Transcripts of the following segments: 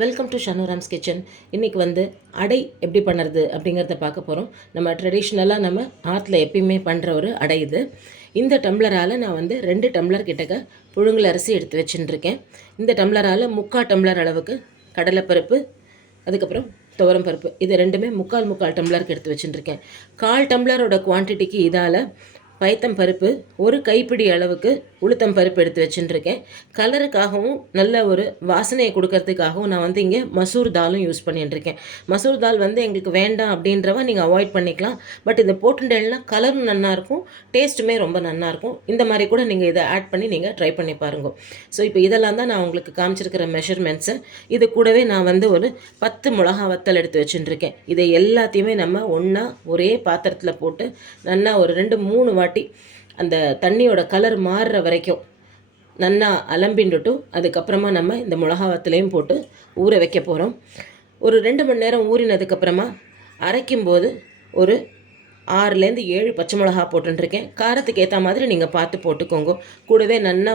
Welcome to ஷனுராம்ஸ் kitchen. இன்றைக்கி அடை எப்படி பண்ணுறது அப்படிங்கிறத பார்க்க போகிறோம். நம்ம ட்ரெடிஷ்னலாக நம்ம ஆற்றுல எப்பயுமே பண்ணுற ஒரு அடை இது. இந்த டம்ளரால் நான் 2 டம்ளர் கிட்டக்க புழுங்கல் அரிசி எடுத்து வச்சுட்டுருக்கேன். இந்த டம்ளரால் 3/4 டம்ளர் அளவுக்கு கடலைப்பருப்பு, அதுக்கப்புறம் துவரம் பருப்பு, இது ரெண்டுமே 3/4 டம்ளருக்கு எடுத்து வச்சுட்டுருக்கேன். 1/4 டம்ளரோட குவான்டிட்டிக்கு இதால் பயத்தம் பருப்பு, ஒரு கைப்பிடி அளவுக்கு உளுத்தம் பருப்பு எடுத்து வச்சுட்டுருக்கேன். கலருக்காகவும் நல்ல ஒரு வாசனையை கொடுக்கறதுக்காகவும் நான் இங்கே மசூர் தாலும் யூஸ் பண்ணிட்டுருக்கேன். மசூர் தால் எங்களுக்கு வேண்டாம் அப்படின்றவ நீங்கள் அவாய்ட் பண்ணிக்கலாம். பட் இதை போட்டுட்டேன்னா கலரும் நல்லாயிருக்கும், டேஸ்ட்டுமே ரொம்ப நல்லாயிருக்கும். இந்த மாதிரி கூட நீங்கள் இதை ஆட் பண்ணி நீங்கள் ட்ரை பண்ணி பாருங்க. ஸோ இப்போ இதெல்லாம் தான் நான் உங்களுக்கு காமிச்சிருக்கிற மெஷர்மெண்ட்ஸு. இது கூடவே நான் ஒரு 10 மிளகா வத்தல் எடுத்து வச்சுட்டுருக்கேன். இதை எல்லாத்தையுமே நம்ம ஒன்றா ஒரே பாத்திரத்தில் போட்டு நல்லா ஒரு 2-3 வாட்டி அந்த தண்ணியோட கலர் மாறுற வரைக்கும் நல்லா அலம்பிண்டுட்டு அதுக்கப்புறமா நம்ம இந்த மிளகா வத்தலையும் போட்டு ஊற வைக்க போகிறோம். ஒரு 2 மணி நேரம் ஊறினதுக்கப்புறமா அரைக்கும்போது ஒரு 6லேருந்து 7 பச்சை மிளகா போட்டுருக்கேன். காரத்துக்கு ஏற்ற மாதிரி நீங்கள் பார்த்து போட்டுக்கோங்க. கூடவே நல்லா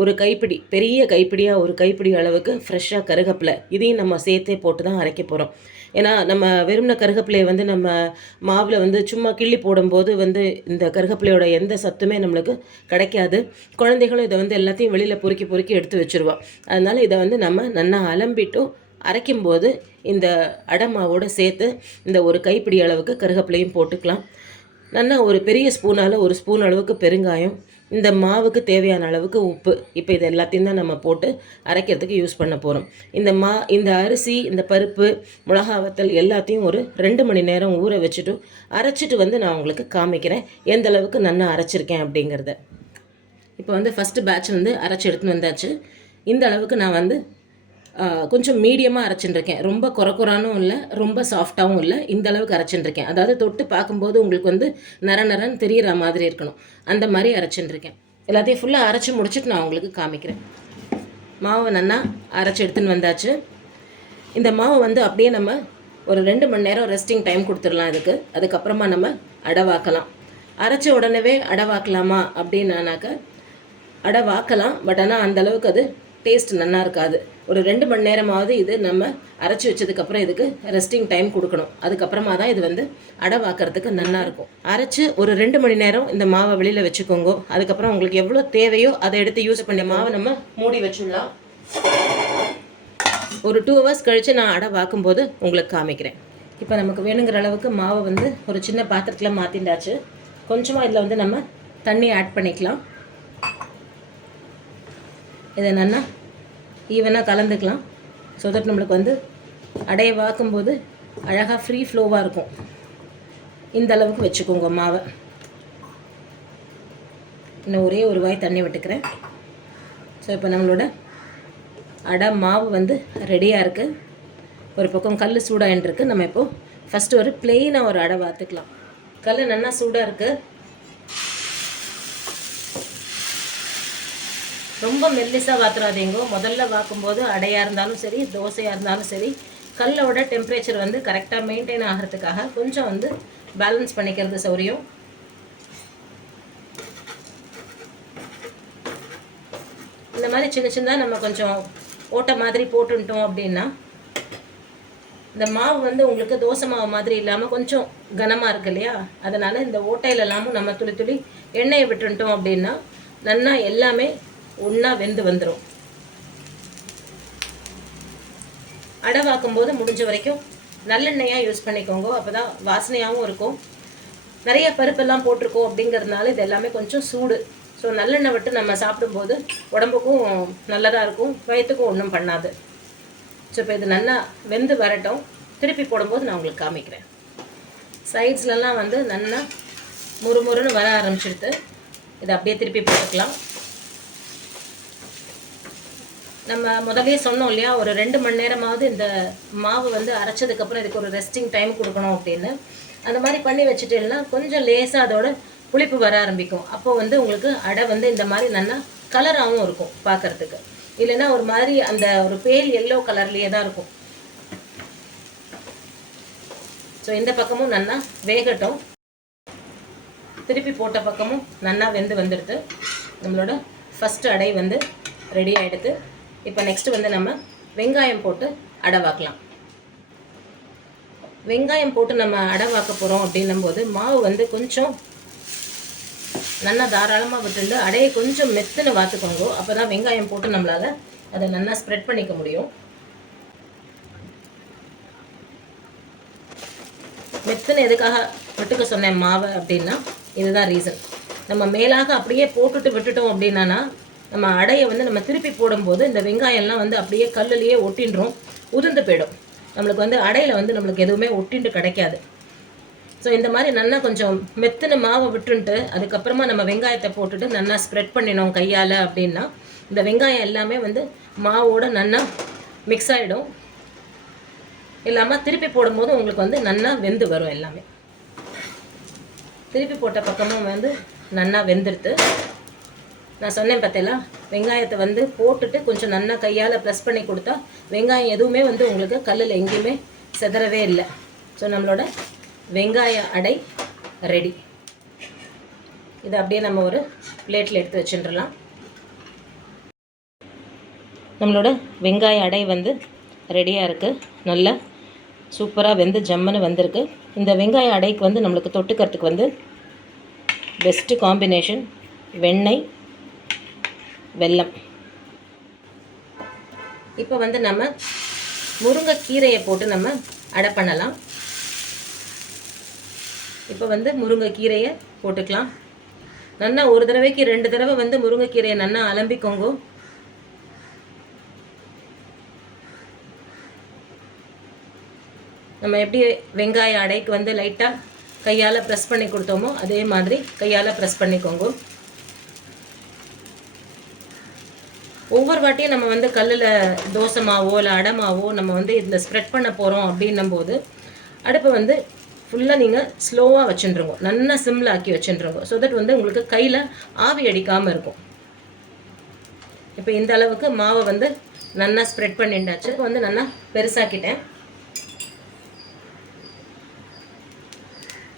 ஒரு கைப்பிடி, பெரிய கைப்பிடியாக ஒரு கைப்பிடி அளவுக்கு ஃப்ரெஷ்ஷாக கருகப்பிலை, இதையும் நம்ம சேர்த்தே போட்டு தான் அரைக்க போகிறோம். ஏன்னா நம்ம வெறும்ன கருகப்பிலையை நம்ம மாவில் சும்மா கிள்ளி போடும்போது இந்த கருகப்பிலையோட எந்த சத்துமே நம்மளுக்கு கிடைக்காது. குழந்தைகளும் இதை எல்லாத்தையும் வெளியில் பொறுக்கி எடுத்து வச்சுருவோம். அதனால் இதை நம்ம நல்லா அலம்பிட்டும் அரைக்கும்போது இந்த அடை மாவோடு சேர்த்து இந்த ஒரு கைப்பிடி அளவுக்கு கருகப்பிலையும் போட்டுக்கலாம். நல்லா ஒரு பெரிய ஸ்பூனால் 1 ஸ்பூன் அளவுக்கு பெருங்காயம், இந்த மாவுக்கு தேவையான அளவுக்கு உப்பு, இப்போ இது எல்லாத்தையும் தான் நம்ம போட்டு அரைக்கிறதுக்கு யூஸ் பண்ண போகிறோம். இந்த அரிசி, இந்த பருப்பு, மிளகா வத்தல் எல்லாத்தையும் ஒரு 2 மணி நேரம் ஊற வச்சுட்டு அரைச்சிட்டு நான் உங்களுக்கு காமிக்கிறேன் எந்த அளவுக்கு நல்லா அரைச்சிருக்கேன் அப்படிங்கிறத. இப்போ ஃபஸ்ட்டு பேட்ச் அரைச்சி எடுத்துன்னு வந்தாச்சு. இந்த அளவுக்கு நான் கொஞ்சம் மீடியமாக அரைச்சிட்டுருக்கேன். ரொம்ப குறக்குறானும் இல்லை, ரொம்ப சாஃப்டாகவும் இல்லை, இந்த அளவுக்கு அரைச்சிட்டுருக்கேன். அதாவது தொட்டு பார்க்கும்போது உங்களுக்கு நரன்னு தெரிகிற மாதிரி இருக்கணும், அந்த மாதிரி அரைச்சிட்டுருக்கேன். எல்லாத்தையும் ஃபுல்லாக அரைச்சி முடிச்சுட்டு நான் உங்களுக்கு காமிக்கிறேன். மாவை நல்லா அரைச்சி எடுத்துன்னு வந்தாச்சு. இந்த மாவை அப்படியே நம்ம ஒரு 2 மணி நேரம் ரெஸ்டிங் டைம் கொடுத்துடலாம் இதுக்கு. அதுக்கப்புறமா நம்ம அடை வாக்கலாம். அரைச்ச உடனே அடை வாக்கலாமா அப்படின்னாக்க அடை வாக்கலாம். பட் ஆனால் அந்தளவுக்கு அது டேஸ்ட் நல்லா இருக்காது. ஒரு 2 மணி நேரமாவது இது நம்ம அரைச்சி வச்சதுக்கப்புறம் இதுக்கு ரெஸ்டிங் டைம் கொடுக்கணும். அதுக்கப்புறமா தான் இது அடை வாக்கிறதுக்கு நல்லா இருக்கும். அரைச்சி ஒரு 2 மணி நேரம் இந்த மாவை வெளியில் வச்சுக்கோங்க. அதுக்கப்புறம் உங்களுக்கு எவ்வளோ தேவையோ அதை எடுத்து யூஸ் பண்ணி மாவை நம்ம மூடி வச்சுடலாம். ஒரு 2 ஹவர்ஸ் கழித்து நான் அடை வாக்கும்போது உங்களுக்கு காமிக்கிறேன். இப்போ நமக்கு வேணுங்கிற அளவுக்கு மாவை ஒரு சின்ன பாத்திரத்தில் மாற்றிண்டாச்சு. கொஞ்சமாக இதில் நம்ம தண்ணி ஆட் பண்ணிக்கலாம். இதை நல்லா ஈவனாக கலந்துக்கலாம். ஸோ தட் நம்மளுக்கு அடையை வாக்கும்போது அழகாக ஃப்ரீ ஃப்ளோவாக இருக்கும். இந்த அளவுக்கு வச்சுக்கோங்க மாவை. இன்னும் ஒரே ஒரு வாய் தண்ணி விட்டுக்கிறேன். ஸோ இப்போ நம்மளோட அடை மாவு ரெடியாக இருக்குது. ஒரு பக்கம் கல் சூடாகிட்டுருக்கு. நம்ம இப்போது ஃபஸ்ட்டு ஒரு ப்ளெயினாக ஒரு அடை வாத்துக்கலாம். கல் நல்லா சூடாக இருக்குது. ரொம்ப மெல்லிசாக வாத்துறாதீங்க. முதல்ல வாக்கும்போது அடையாக இருந்தாலும் சரி, தோசையாக இருந்தாலும் சரி, கல்லோட டெம்பரேச்சர் கரெக்டாக மெயின்டைன் ஆகிறதுக்காக கொஞ்சம் பேலன்ஸ் பண்ணிக்கிறது சௌரியம். இந்த மாதிரி சின்ன சின்னதாக நம்ம கொஞ்சம் ஓட்டை மாதிரி போட்டுட்டோம் அப்படின்னா இந்த மாவு உங்களுக்கு தோசை மாவு மாதிரி இல்லாமல் கொஞ்சம் கனமாக இருக்கு இல்லையா, அதனால் இந்த ஓட்டையிலெல்லாமும் நம்ம துளி துளி எண்ணெயை விட்டுட்டோம் அப்படின்னா நல்லா எல்லாமே ஒன்றா வெந்து வந்துடும். அடை வாக்கும்போது முடிஞ்ச வரைக்கும் நல்லெண்ணெயாக யூஸ் பண்ணிக்கோங்க. அப்போ தான் வாசனையாகவும் இருக்கும். நிறைய பருப்பெல்லாம் போட்டிருக்கோம் அப்படிங்கிறதுனால இது எல்லாமே கொஞ்சம் சூடு. ஸோ நல்லெண்ணெய் விட்டு நம்ம சாப்பிடும்போது உடம்புக்கும் நல்லதாக இருக்கும், வயிற்றுக்கும் ஒன்றும் பண்ணாது. ஸோ இப்போ இது நல்லா வெந்து வரட்டும். திருப்பி போடும்போது நான் உங்களுக்கு காமிக்கிறேன். சைட்ஸ்லலாம் நல்லா முறுமுறுன்னு வர ஆரம்பிச்சிடுது. இதை அப்படியே திருப்பி போட்டுக்கலாம். நம்ம முதலே சொன்னோம் இல்லையா, ஒரு 2 மணி நேரமாவது இந்த மாவு அரைச்சதுக்கப்புறம் இதுக்கு ஒரு ரெஸ்டிங் டைம் கொடுக்கணும் அப்படின்னு. அந்த மாதிரி பண்ணி வச்சுட்டேன்னா கொஞ்சம் லேசாக அதோட புளிப்பு வர ஆரம்பிக்கும். அப்போ உங்களுக்கு அடை இந்த மாதிரி நல்லா கலராகவும் இருக்கும் பார்க்குறதுக்கு. இல்லைன்னா ஒரு மாதிரி அந்த ஒரு பேல் எல்லோ கலர்லேயே தான் இருக்கும். ஸோ இந்த பக்கமும் நல்லா வேகட்டும். திருப்பி போட்ட பக்கமும் நல்லா வெந்து வந்துடுது. நம்மளோட ஃபஸ்ட்டு அடை ரெடி ஆகிடுது. இப்போ நெக்ஸ்ட்டு நம்ம வெங்காயம் போட்டு அடை வாக்கலாம். வெங்காயம் போட்டு நம்ம அடை வாக்க போகிறோம் அப்படின்னும் போது மாவு வந்து கொஞ்சம் நல்லா தாராளமாக விட்டுண்டு அடையை கொஞ்சம் மெத்துன்னு வாத்துக்கோங்க. அப்போ தான் வெங்காயம் போட்டு நம்மளால் அதை நல்லா ஸ்ப்ரெட் பண்ணிக்க முடியும். மெத்துன்னு எதுக்காக விட்டுக்க சொன்னேன் மாவை அப்படின்னா இதுதான் ரீசன். நம்ம மேலாக அப்படியே போட்டுட்டு விட்டுட்டோம் அப்படின்னா நம்ம அடையை வந்து நம்ம திருப்பி போடும்போது இந்த வெங்காயம்லாம் வந்து அப்படியே கல்லுலேயே ஒட்டின்றோம், உதிர்ந்து போயிடும். நம்மளுக்கு வந்து அடையில் வந்து நம்மளுக்கு எதுவுமே ஒட்டின்ட்டு கிடைக்காது. ஸோ இந்த மாதிரி நல்லா கொஞ்சம் மெத்துன மாவை விட்டுன்ட்டு அதுக்கப்புறமா நம்ம வெங்காயத்தை போட்டுட்டு நல்லா ஸ்ப்ரெட் பண்ணினோம் கையால் அப்படின்னா இந்த வெங்காயம் எல்லாமே வந்து மாவோட நல்லா மிக்ஸ் ஆகிடும். இல்லாமல் திருப்பி போடும்போது உங்களுக்கு வந்து நல்லா வெந்து வரும். எல்லாமே திருப்பி போட்ட பக்கமும் வந்து நல்லா வெந்துடுது. நான் சொன்னேன் பார்த்தீங்களா, வெங்காயத்தை வந்து போட்டுட்டு கொஞ்சம் நல்லா கையால் ப்ரெஸ் பண்ணி கொடுத்தா வெங்காயம் எதுவுமே வந்து உங்களுக்கு கல்லில் எங்கேயுமே செதறவே இல்லை. ஸோ நம்மளோட வெங்காய அடை ரெடி. இதை அப்படியே நம்ம ஒரு பிளேட்டில் எடுத்து வச்சுட்டுலாம். நம்மளோட வெங்காய அடை வந்து ரெடியாக இருக்குது. நல்லா சூப்பராக வெந்து ஜம்முன்னு வந்திருக்கு. இந்த வெங்காய அடைக்கு வந்து நம்மளுக்கு தொட்டுக்கிறதுக்கு வந்து பெஸ்ட்டு காம்பினேஷன் வெண்ணெய், வெல்லம். இப்போ வந்து நம்ம முருங்கைக்கீரையை போட்டு நம்ம அடை பண்ணலாம். இப்போ வந்து முருங்கைக்கீரையை போட்டுக்கலாம். நல்லா ஒரு தடவைக்கு 2 தடவை வந்து முருங்கைக்கீரையை நல்லா அலம்பிக்கோங்க. நம்ம எப்படி வெங்காய அடைக்கு வந்து லைட்டாக கையால் ப்ரெஸ் பண்ணி கொடுத்தோமோ அதே மாதிரி கையால் ப்ரெஸ் பண்ணிக்கோங்க. ஒவ்வொரு வாட்டியும் நம்ம வந்து கல்லில் தோசை மாவோ இல்லை அடை மாவோ நம்ம வந்து இதில் ஸ்ப்ரெட் பண்ண போகிறோம் அப்படின்னும் போது அடுப்பை வந்து ஃபுல்லாக நீங்கள் ஸ்லோவாக வச்சுருங்க, நல்லா சிம்மில் ஆக்கி வச்சுருங்க. ஸோ தட் வந்து உங்களுக்கு கையில் ஆவி அடிக்காமல் இருக்கும். இப்போ இந்த அளவுக்கு மாவை வந்து நல்லா ஸ்ப்ரெட் பண்ணிண்டாச்சு. வந்து நல்லா பெருசாக்கிட்டேன்.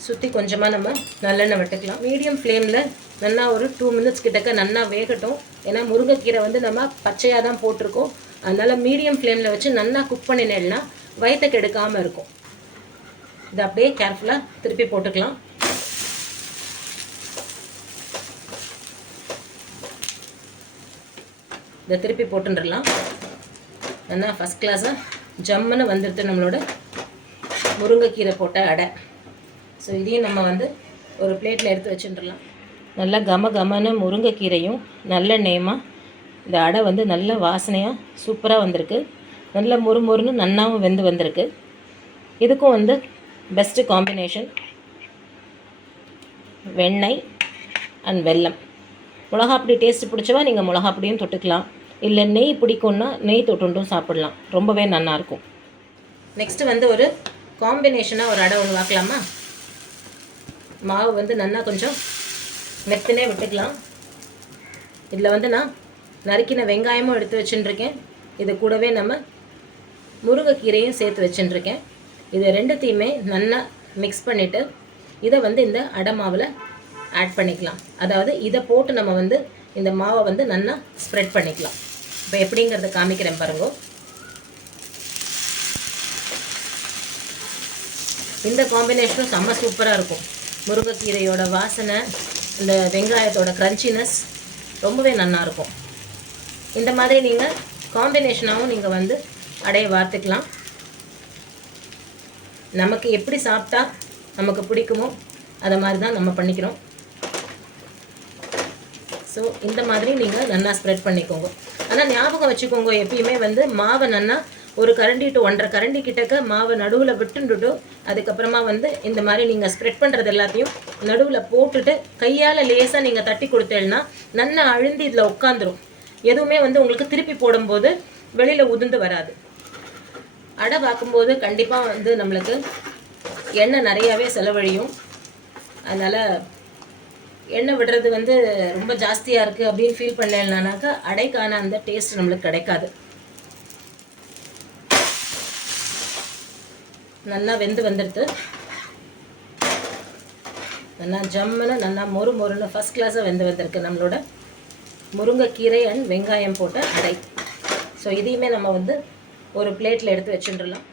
சுற்றி கொஞ்சமாக நம்ம நல்லெண்ணெய் விட்டுக்கலாம். மீடியம் ஃப்ளேமில் நல்லா ஒரு 2 மினிட்ஸ் கிட்டக்க நல்லா வேகட்டும். ஏன்னா முருங்கைக்கீரை வந்து நம்ம பச்சையாக தான் போட்டிருக்கோம். அதனால் மீடியம் ஃப்ளேமில் வச்சு நல்லா குக் பண்ணினேன்னா வயிற்றுக்கு எடுக்காமல் இருக்கும். இதை அப்படியே கேர்ஃபுல்லாக திருப்பி போட்டுக்கலாம். இதை திருப்பி போட்டுடலாம். நல்லா ஃபஸ்ட் கிளாஸாக ஜம்முன்னு வந்துடுது நம்மளோட முருங்கைக்கீரை போட்ட அடை. ஸோ இதையும் நம்ம வந்து ஒரு பிளேட்டில் எடுத்து வச்சுட்டுலாம். நல்லா கமன்னு முருங்கைக்கீரையும் நல்லெண்ணெயுமா இந்த அடை வந்து நல்ல வாசனையாக சூப்பராக வந்திருக்கு. நல்ல முறுமுறுன்னு நன்னாவும் வெந்து வந்திருக்கு. இதுக்கும் வந்து பெஸ்ட்டு காம்பினேஷன் வெண்ணெய் அண்ட் வெல்லம். மிளகாப்பொடி டேஸ்ட்டு பிடிச்சவா நீங்கள் மிளகாப்பொடியும் தொட்டுக்கலாம். இல்லை நெய் பிடிக்கும்னா நெய் தொட்டுண்டும் சாப்பிட்லாம். ரொம்பவே நல்லாயிருக்கும். நெக்ஸ்ட்டு வந்து ஒரு காம்பினேஷனாக ஒரு அடை ஒன்று வாக்கலாமா. மாவு வந்து நல்லா கொஞ்சம் மெத்தனே விட்டுக்கலாம். இதில் வந்து நான் நறுக்கின வெங்காயமும் எடுத்து வச்சுட்டுருக்கேன். இது கூடவே நம்ம முருங்கைக்கீரையும் சேர்த்து வச்சுட்டுருக்கேன். இது ரெண்டுத்தையுமே நல்லா மிக்ஸ் பண்ணிவிட்டு இதை வந்து இந்த அடை மாவில் ஆட் பண்ணிக்கலாம். அதாவது இதை போட்டு நம்ம வந்து இந்த மாவை வந்து நல்லா ஸ்ப்ரெட் பண்ணிக்கலாம். இப்போ எப்படிங்கிறத காமிக்கிறேன் பாருங்க. இந்த காம்பினேஷனும் செம்ம சூப்பராக இருக்கும். முருங்கைக்கீரையோட வாசனை, இந்த வெங்காயத்தோட க்ரன்ச்சினஸ் ரொம்பவே நல்லாயிருக்கும். இந்த மாதிரி நீங்கள் காம்பினேஷனாகவும் நீங்கள் வந்து அடைய வார்த்துக்கலாம். நமக்கு எப்படி சாப்பிட்டா நமக்கு பிடிக்குமோ அதை மாதிரி தான் நம்ம பண்ணிக்கிறோம். ஸோ இந்த மாதிரி நீங்கள் நல்லா ஸ்ப்ரெட் பண்ணிக்கோங்க. ஆனால் ஞாபகம் வச்சுக்கோங்க, எப்பயுமே வந்து மாவை நல்லா ஒரு கரண்டி டு 1.5 கரண்டி கிட்டக்க மாவை நடுவில் விட்டுட்டு அதுக்கப்புறமா வந்து இந்த மாதிரி நீங்கள் ஸ்ப்ரெட் பண்ணுறது எல்லாத்தையும் நடுவில் போட்டுட்டு கையால் லேசாக நீங்கள் தட்டி கொடுத்தேன்னா நல்லா அழுந்தி இதில் உட்காந்துரும். எதுவுமே வந்து உங்களுக்கு திருப்பி போடும்போது வெளியில் உதிர்ந்து வராது. அடை பார்க்கும்போது கண்டிப்பாக வந்து நம்மளுக்கு எண்ணெய் நிறையாவே செலவழியும். அதனால் எண்ணெய் விடுறது வந்து ரொம்ப ஜாஸ்தியாக இருக்குது அப்படின்னு ஃபீல் பண்ணலனாக்கா அடைக்கான அந்த டேஸ்ட் நம்மளுக்கு கிடைக்காது. நல்லா வெந்து வந்துடுது. நல்லா ஜம்முன்னு நல்லா மொறுன்னு ஃபஸ்ட் கிளாஸாக வெந்து வந்திருக்கு நம்மளோட முருங்கைக்கீரை அண்ட் வெங்காயம் போட்ட அடை. ஸோ இதையுமே நம்ம வந்து ஒரு பிளேட்டில் எடுத்து வச்சுட்டுலாம்.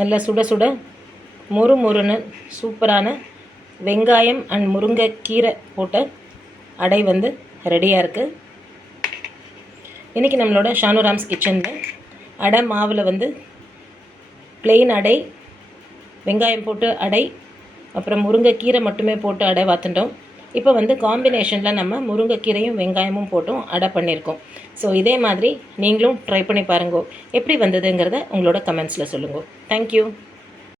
நல்லா சுட சுட மொறு மொறுன்னு சூப்பரான வெங்காயம் அண்ட் முருங்கைக்கீரை போட்ட அடை வந்து ரெடியாக இருக்குது. இன்றைக்கி நம்மளோட ஷானுராம்ஸ் கிச்சனில் அடை மாவில் வந்து ப்ளெயின் அடை, வெங்காயம் போட்டு அடை, அப்புறம் முருங்கைக்கீரை மட்டுமே போட்டு அடை வாத்துட்டோம். இப்போ வந்து காம்பினேஷனில் நம்ம முருங்கைக்கீரையும் வெங்காயமும் போட்டும் அடை பண்ணியிருக்கோம். ஸோ இதே மாதிரி நீங்களும் ட்ரை பண்ணி பாருங்க. எப்படி வந்ததுங்கிறத உங்களோட கமெண்ட்ஸில் சொல்லுங்கள். தேங்க்யூ.